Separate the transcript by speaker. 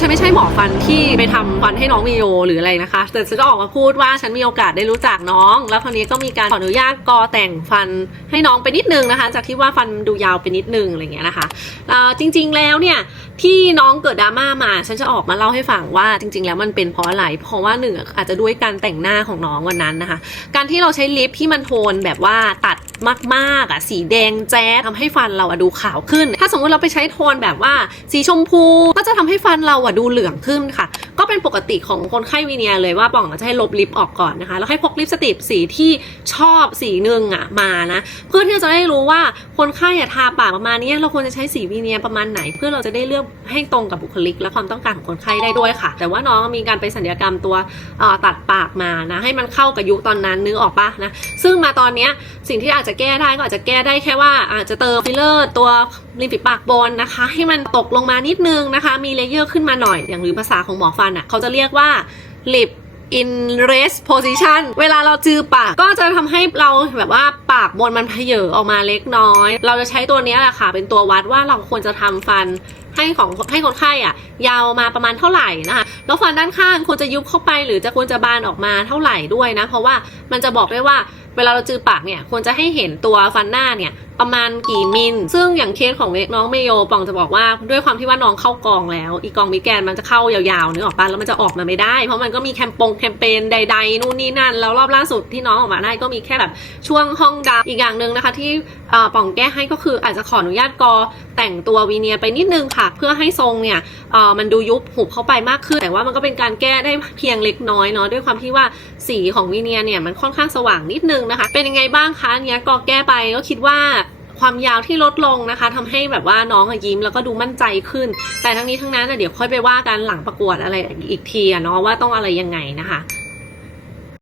Speaker 1: ฉันไม่ใช่หมอฟันที่ไปทำฟันให้น้องมีโยหรืออะไรนะคะ แต่ฉันก็ออกมาพูดว่าฉันมีโอกาสได้รู้จักน้อง แล้วคราวนี้ก็มีการขออนุญาตกอแต่งฟันให้น้องไปนิดนึงนะคะ จากที่ว่าฟันดูยาวไปนิดนึงอะไรเงี้ยนะคะจริง ๆแล้วเนี่ยที่น้องเกิดดราม่ามาฉันจะออกมาเล่าให้ฟังว่าจริง ๆ แล้วมันเป็นเพราะอะไร เพราะว่าหนึ่งอาจจะด้วยการแต่งหน้าของน้องวันนั้นนะคะ การที่เราใช้ลิปที่มันโทนแบบว่าตัด มากๆอะสีแดงแจ๊ดทำให้ฟันเราอะดูขาวขึ้น ถ้าสมมติเราไปใช้โทนแบบว่าสีชมพูก็จะทำให้ฟันเราอะดูเหลืองขึ้นค่ะ เป็นปกติของคนไข้วีเนียเลยว่าป่องจะให้ลบลิปออกก่อนนะคะ แล้วให้พกลิปสติกสีที่ชอบสีหนึ่งอะมานะ เพื่อที่จะได้รู้ว่าคนไข้อะทาปากประมาณนี้เราควรจะใช้สีวีเนียประมาณไหน เพื่อเราจะได้เลือกให้ตรงกับบุคลิก และความต้องการของคนไข้ได้ด้วยค่ะ แต่ว่าน้องมีการไปสัญญกรรมตัวตัดปากมานะให้มันเข้ากับยุคตอนนั้นนึกออกปะนะซึ่งมาตอนนี้สิ่งที่อาจจะแก้ได้ก็อาจจะแก้ได้แค่ว่าอาจจะเติมฟิลเลอร์ตัวริมฝีปากบนนะคะ ให้มันตกลงมานิดนึงนะคะ มีเลเยอร์ขึ้นมาหน่อยอย่างหรือภาษาของหมอฟันอะเขาจะเรียกว่า lip in rest position เวลาเราจือปากก็จะทำให้เราแบบว่าปากบนมันเพเยอออกมาเล็กน้อย เราจะใช้ตัวนี้แหละค่ะ เป็นตัววัดว่าเราควรจะทำฟันให้ของให้คนไข้อะ ยาวมาประมาณเท่าไหร่นะคะแล้วฟันด้านข้างควรจะยุบเข้าไป หรือจะควรจะบานออกมาเท่าไหร่ด้วยนะ เพราะว่ามันจะบอกได้ว่าเวลาเราจือปากเนี่ยควรจะให้เห็นตัวฟันหน้าเนี่ย ประมาณกี่มิล ซึ่งอย่างเคสของน้องเมโยปองจะบอกว่าด้วยความที่ว่าน้องเข้ากองแล้ว อีกองมิแกนมันจะเข้ายาวๆนึกออกปะแล้วมันจะออกมาไม่ได้ เพราะมันก็มีแคมปงแคมเปญใดๆนู่นนี่นั่น แล้วรอบล่าสุดที่น้องออกมาได้ก็มีแค่แบบช่วงห้องดาวอีกอย่างหนึ่งนะคะ ที่ป่องแก้ให้ก็คืออาจจะขออนุญาตกอแต่งตัววีเนียไปนิดนึงค่ะ เพื่อให้ทรงเนี่ยมันดูยุบหุบเข้าไปมากขึ้น แต่ว่ามันก็เป็นการแก้ได้เพียงเล็กน้อยเนาะด้วยความที่ว่าสีของวีเนียเนี่ยมันค่อนข้างสว่างนิดนึงนะคะ เป็นยังไงบ้างคะเนี่ยกอแก้ไปก็คิดว่า ความยาวที่ลดลงนะคะทำให้แบบว่าน้องยิ้มแล้วก็ดูมั่นใจขึ้น แต่ทั้งนี้ทั้งนั้นอะเดี๋ยวค่อยไปว่ากันหลังประกวดอะไรอีกทีอะเนาะว่าต้องอะไรยังไงนะคะ